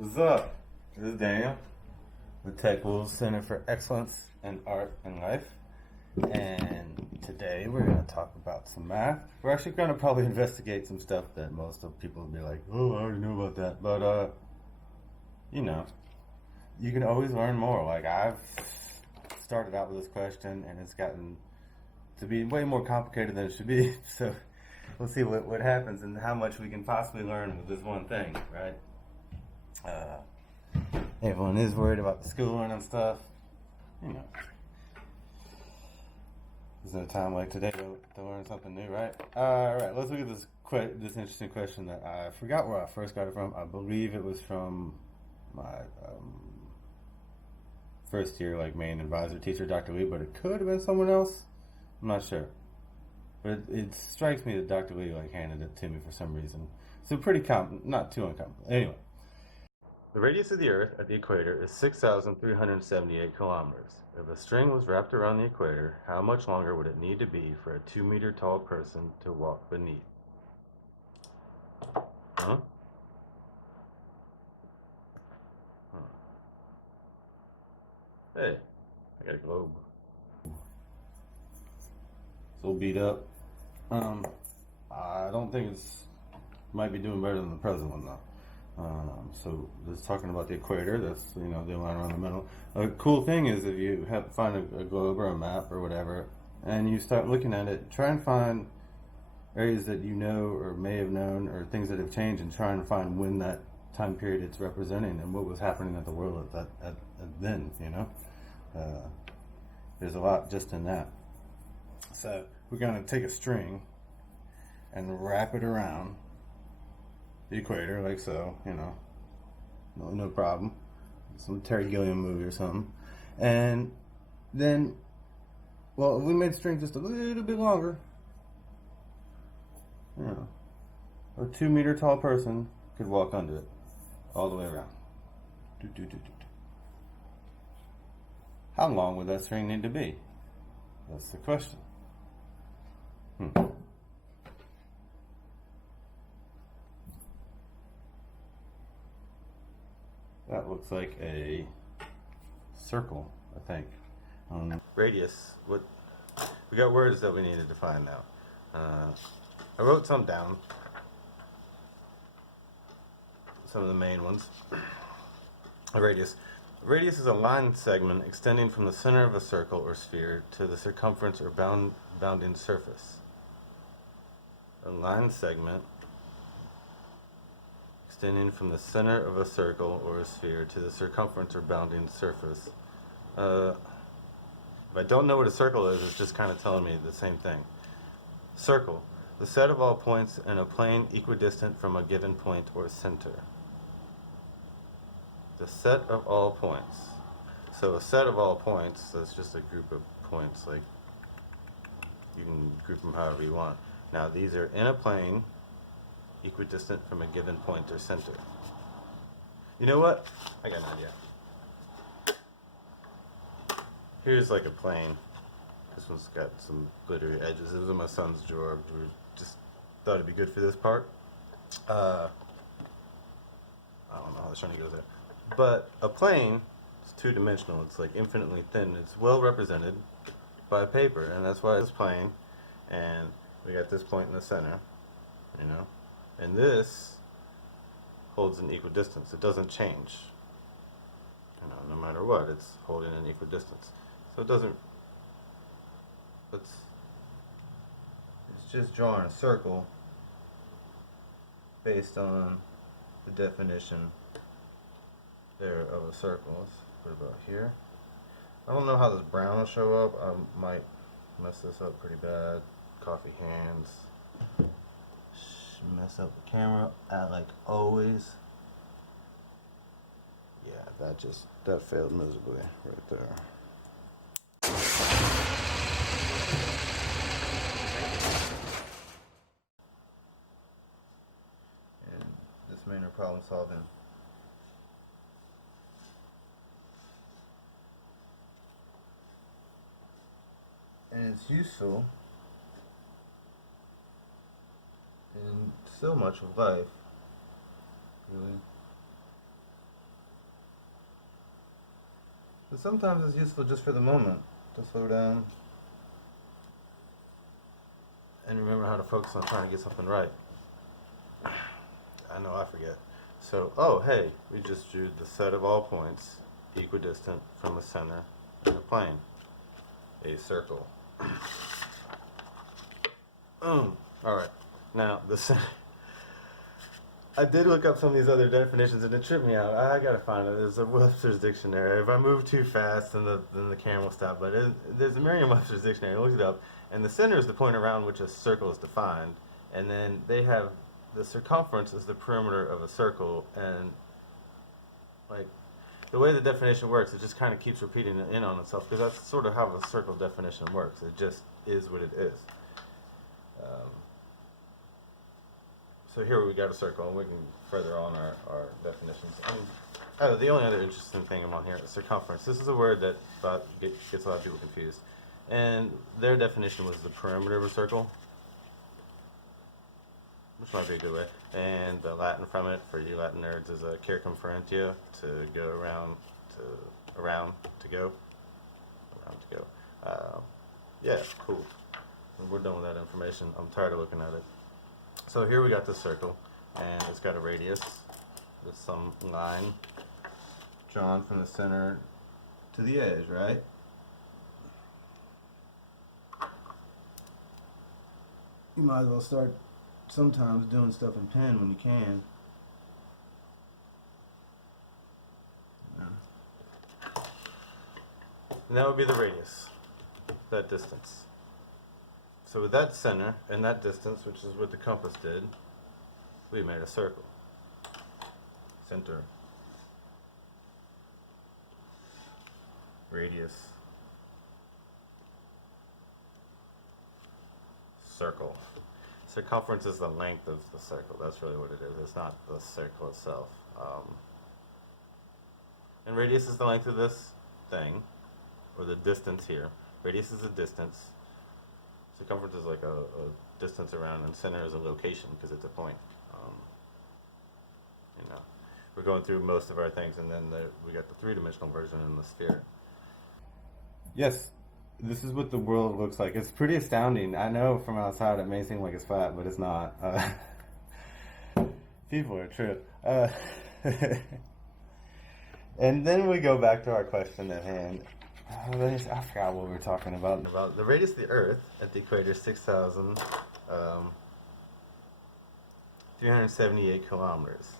What's up? This is Daniel with Tech Wolves Center for Excellence in Art and Life. And today we're going to talk about some math. We're actually going to probably investigate some stuff that most of people will be like, oh, I already knew about that. But, you know, you can always learn more. Like, I've started out with this question and it's gotten to be way more complicated than it should be. So we'll see what happens and how much we can possibly learn with this one thing, right? Everyone is worried about the schooling and stuff. You know, there's no time like today to learn something new, right? Alright, let's look at this interesting question that I forgot where I first got it from. I believe it was from my first year, like, main advisor teacher, Dr. Lee, but it could have been someone else. I'm not sure. But it strikes me that Dr. Lee, like, handed it to me for some reason. So pretty not too uncommon. Anyway. The radius of the Earth at the equator is 6,378 kilometers. If a string was wrapped around the equator, how much longer would it need to be for a 2-meter tall person to walk beneath? Huh? Huh. Hey, I got a globe. It's a little beat up. I don't think might be doing better than the present one though. So this is talking about the equator. That's, the line around the middle. A cool thing is if you find a globe or a map or whatever, and you start looking at it, try and find areas that you know or may have known or things that have changed, and try and find when that time period it's representing and what was happening at the world at then. There's a lot just in that. So we're going to take a string and wrap it around the equator, like so, no problem. Some Terry Gilliam movie or something. And then, well, if we made the string just a little bit longer, a 2-meter tall person could walk under it all the way around. How long would that string need to be? That's the question. That looks like a circle, I think. Radius. We got words that we needed to find now. I wrote some down. Some of the main ones. A radius. A radius is a line segment extending from the center of a circle or sphere to the circumference or bounding surface. A line segment extending from the center of a circle or a sphere to the circumference or bounding surface. If I don't know what a circle is, it's just kind of telling me the same thing. Circle, the set of all points in a plane equidistant from a given point or center. The set of all points. So a set of all points, that's just a group of points, like, you can group them however you want. Now these are in a plane equidistant from a given point or center. You know what? I got an idea. Here's like a plane. This one's got some glittery edges. It was in my son's drawer. We just thought it'd be good for this part. I don't know how the shiny goes there. But a plane is two-dimensional. It's like infinitely thin. It's well represented by paper, and that's why it's plane. And we got this point in the center, and this holds an equidistance. It doesn't change. No matter what, it's holding an equidistance. So it doesn't. It's just drawing a circle based on the definition there of a circle. Let's put it about here. I don't know how this brown will show up. I might mess this up pretty bad. Coffee hands. Mess up the camera, like always. Yeah, that failed miserably right there. And this minor problem solving. And it's useful in so much of life, really. But sometimes it's useful just for the moment to slow down and remember how to focus on trying to get something right. I know I forget. So, oh hey, we just drew the set of all points equidistant from the center in the plane. A circle. Alright. Now, the center. I did look up some of these other definitions and it tripped me out. I gotta find it. There's a Webster's dictionary. If I move too fast, then the camera will stop. But there's a Merriam-Webster's dictionary. I looked it up, and the center is the point around which a circle is defined. And then they have the circumference is the perimeter of a circle, and like the way the definition works, it just kind of keeps repeating it in on itself because that's sort of how a circle definition works. It just is what it is. So here we got a circle, and we can further on our definitions. Oh, the only other interesting thing I'm on here is circumference. This is a word that gets a lot of people confused. And their definition was the perimeter of a circle, which might be a good way. And the Latin from it, for you Latin nerds, is a circumferentia, to go around, to go. Yeah, cool. And we're done with that information. I'm tired of looking at it. So here we got this circle, and it's got a radius with some line drawn from the center to the edge, right? You might as well start sometimes doing stuff in pen when you can. And that would be the radius, that distance. So with that center and that distance, which is what the compass did, we made a circle. Center, radius, circle. Circumference is the length of the circle. That's really what it is. It's not the circle itself. And radius is the length of this thing, or the distance here. Radius is the distance. Circumference is like a distance around, and center is a location because it's a point. We're going through most of our things, and then we got the three-dimensional version in the sphere. Yes, this is what the world looks like. It's pretty astounding. I know from outside it may seem like it's flat, but it's not. People are true. And then we go back to our question at hand. I forgot what we were talking about. About the radius of the Earth at the equator is 6,378 kilometers.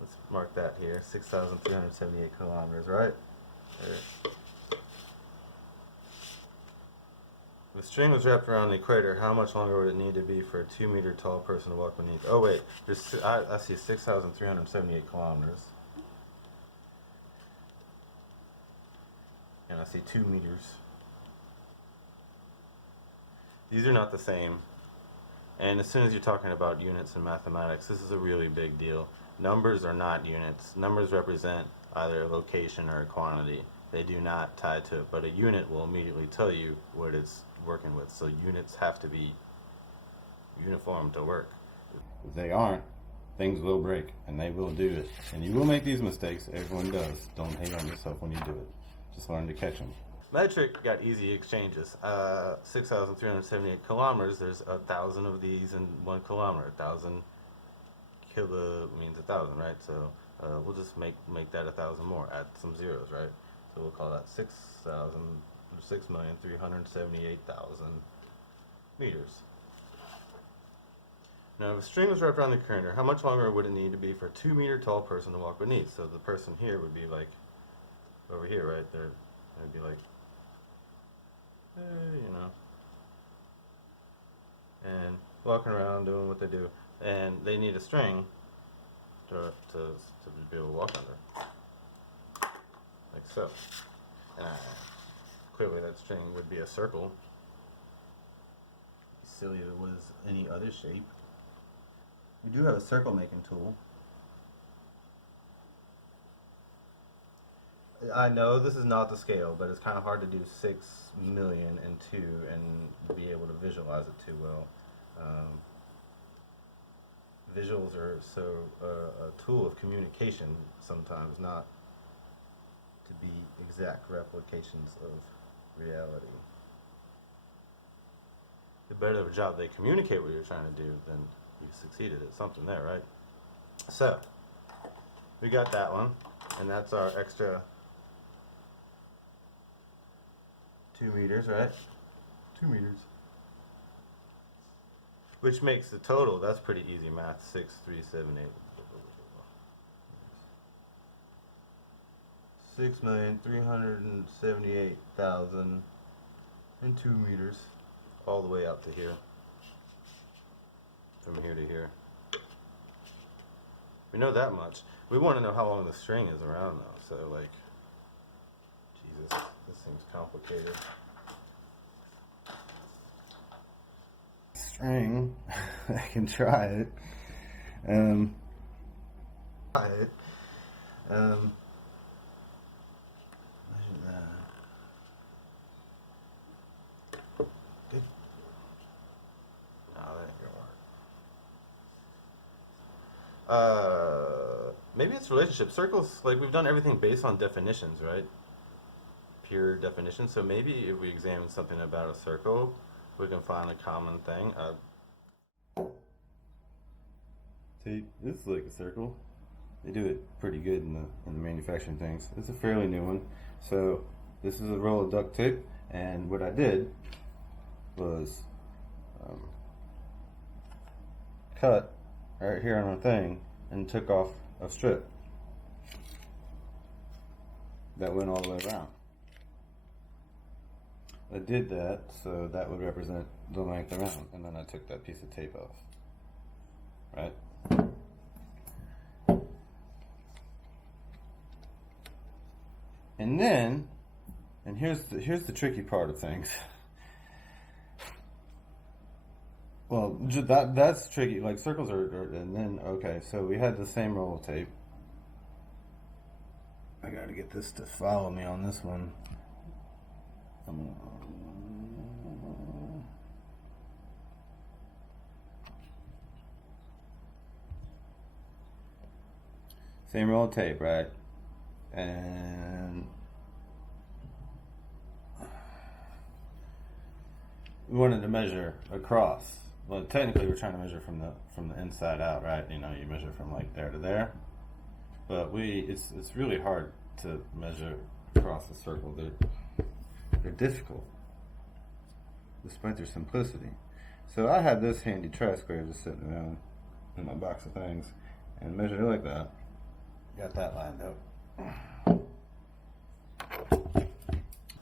Let's mark that here. 6,378 kilometers, right? There. If a string was wrapped around the equator, how much longer would it need to be for a 2-meter tall person to walk beneath? Oh wait, I see 6,378 kilometers. And I see 2 meters. These are not the same. And as soon as you're talking about units in mathematics, this is a really big deal. Numbers are not units. Numbers represent either a location or a quantity. They do not tie to it, but a unit will immediately tell you what it's working with. So units have to be uniform to work. If they aren't, things will break, and they will do it. And you will make these mistakes. Everyone does. Don't hate on yourself when you do it. Just learn to catch them. Metric got easy exchanges. 6,378 kilometers, there's 1,000 of these in 1 kilometer. 1,000 kilo means 1,000, right? So we'll just make that 1,000 more. Add some zeros, right? So we'll call that 6,378,000 meters. Now, if a string was wrapped around the equator, how much longer would it need to be for a 2-meter tall person to walk beneath? So the person here would be like over here, right? They'd be like, and walking around doing what they do, and they need a string to be able to walk under, like so. Clearly, that string would be a circle. It'd be silly if it was any other shape. We do have a circle making tool. I know this is not the scale, but it's kind of hard to do 6 million and 2 and be able to visualize it too well. visuals are so a tool of communication sometimes, not to be exact replications of reality. The better of a job they communicate what you're trying to do, then you've succeeded at something there, right? So, we got that one, and that's our extra 2 meters, right? 2 meters. Which makes the total, that's pretty easy math, 6, 3, 7, 8. 6,378,002 meters, all the way out to here. From here to here. We know that much. We want to know how long the string is around though, so like, Jesus, this seems complicated. String, I can try it. Measure that. Okay. No, that ain't gonna work. Maybe it's relationship. Circles, like we've done everything based on definitions, right? Pure definitions. So maybe if we examine something about a circle, we can find a common thing. See, this is like a circle. They do it pretty good in the manufacturing things. It's a fairly new one. So this is a roll of duct tape, and what I did was cut right here on a thing and took off a strip that went all the way around. I did that so that would represent the length around, and then I took that piece of tape off, right? And then, and here's the tricky part of things. Well, that's tricky. Like circles are, and then okay. So we had the same roll of tape. I got to get this to follow me on this one. Same roll of tape, right? And we wanted to measure across. Well, technically, we're trying to measure from the inside out, right? You know, you measure from like there to there. But it's really hard to measure across the circle. They're difficult, despite their simplicity. So I had this handy tri-square just sitting around in my box of things, and measured it like that. Got that lined up.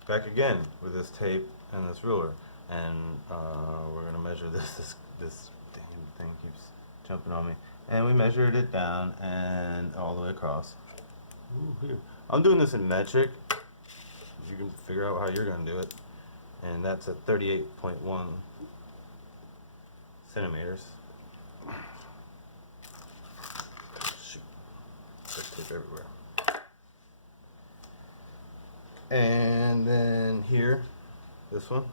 Back again with this tape and this ruler, and we're gonna measure this. This thing keeps jumping on me, and we measured it down and all the way across. Ooh, here. I'm doing this in metric. You can figure out how you're gonna do it, and that's at 38.1 centimeters. Shoot, there's tape everywhere. And then here, this one,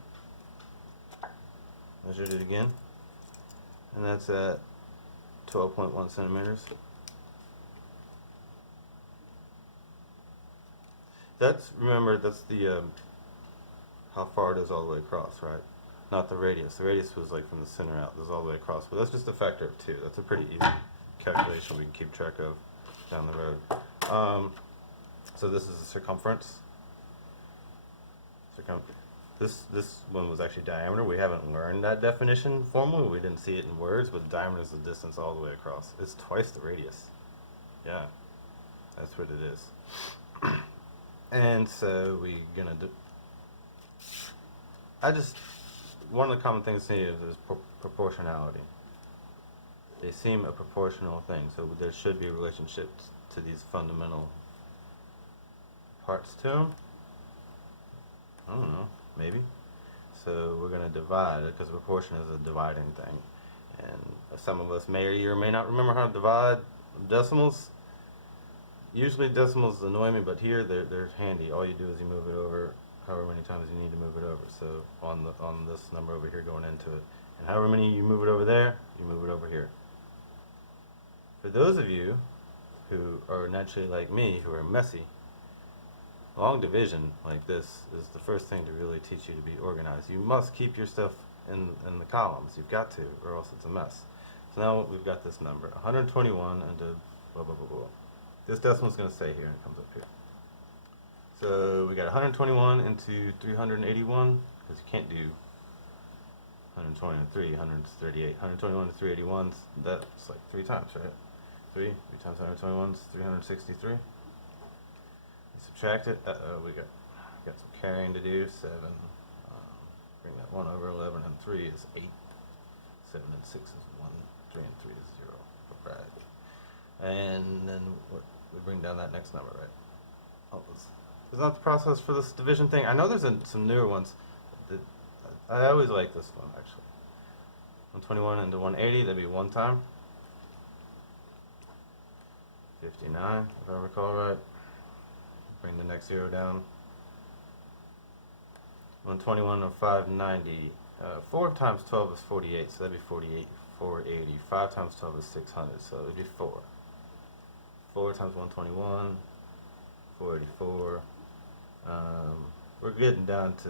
measured it again, and that's at 12.1 centimeters. Remember, that's the how far it is all the way across, right? Not the radius. The radius was like from the center out. This is all the way across, but that's just a factor of 2. That's a pretty easy calculation we can keep track of down the road. So this is the circumference. This one was actually diameter. We haven't learned that definition formally. We didn't see it in words, but diameter is the distance all the way across. It's twice the radius. Yeah, that's what it is. And so we're gonna do. One of the common things here is proportionality. They seem a proportional thing, so there should be a relationship to these fundamental parts to them. I don't know, maybe. So we're going to divide it, because proportion is a dividing thing. And some of us may or may not remember how to divide decimals. Usually decimals annoy me, but here they're handy. All you do is you move it over however many times you need to move it over. So on this number over here going into it. And however many you move it over there, you move it over here. For those of you who are naturally like me, who are messy, long division like this is the first thing to really teach you to be organized. You must keep your stuff in the columns. You've got to, or else it's a mess. So now we've got this number, 121 into blah, blah, blah, blah. This decimal is going to stay here and it comes up here. So we got 121 into 381, because you can't do 120 and 3, 138. 121 to 381, that's like 3 times, right? 3 times 121 is 363. Subtract it. We got some carrying to do. 7. Bring that 1 over 11 and 3 is 8. 7 and 6 is 1. 3 and 3 is 0. Right. And then we bring down that next number, right? Oh, is that the process for this division thing? I know there's some newer ones. I always like this one actually. 121 into 180, that'd be 1 time. 59, if I recall right. Bring the next 0 down. 121 of 590. 4 times 12 is 48, so that'd be 48. 480. 5 times 12 is 600, so it'd be 4. 4 times 121. 484. We're getting down to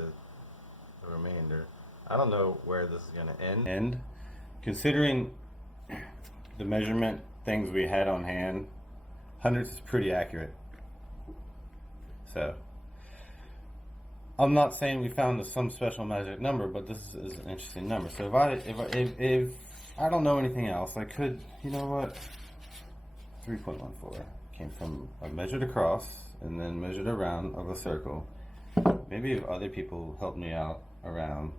the remainder. I don't know where this is going to end. And considering the measurement things we had on hand, hundreds is pretty accurate. So, I'm not saying we found some special magic number, but this is an interesting number. So if I don't know anything else, I could, you know what? 3.14 came from I measured across and then measured around of a circle. Maybe if other people helped me out around,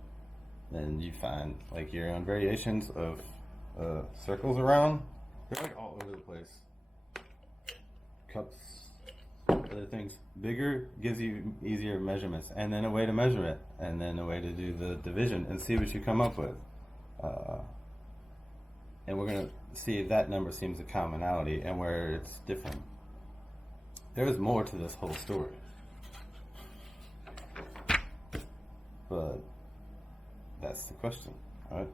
then you find like your own variations of circles around. They're like all over the place. Cups, other things. Bigger gives you easier measurements, and then a way to measure it, and then a way to do the division and see what you come up with. And we're going to see if that number seems a commonality and where it's different. There is more to this whole story. But that's the question, alright?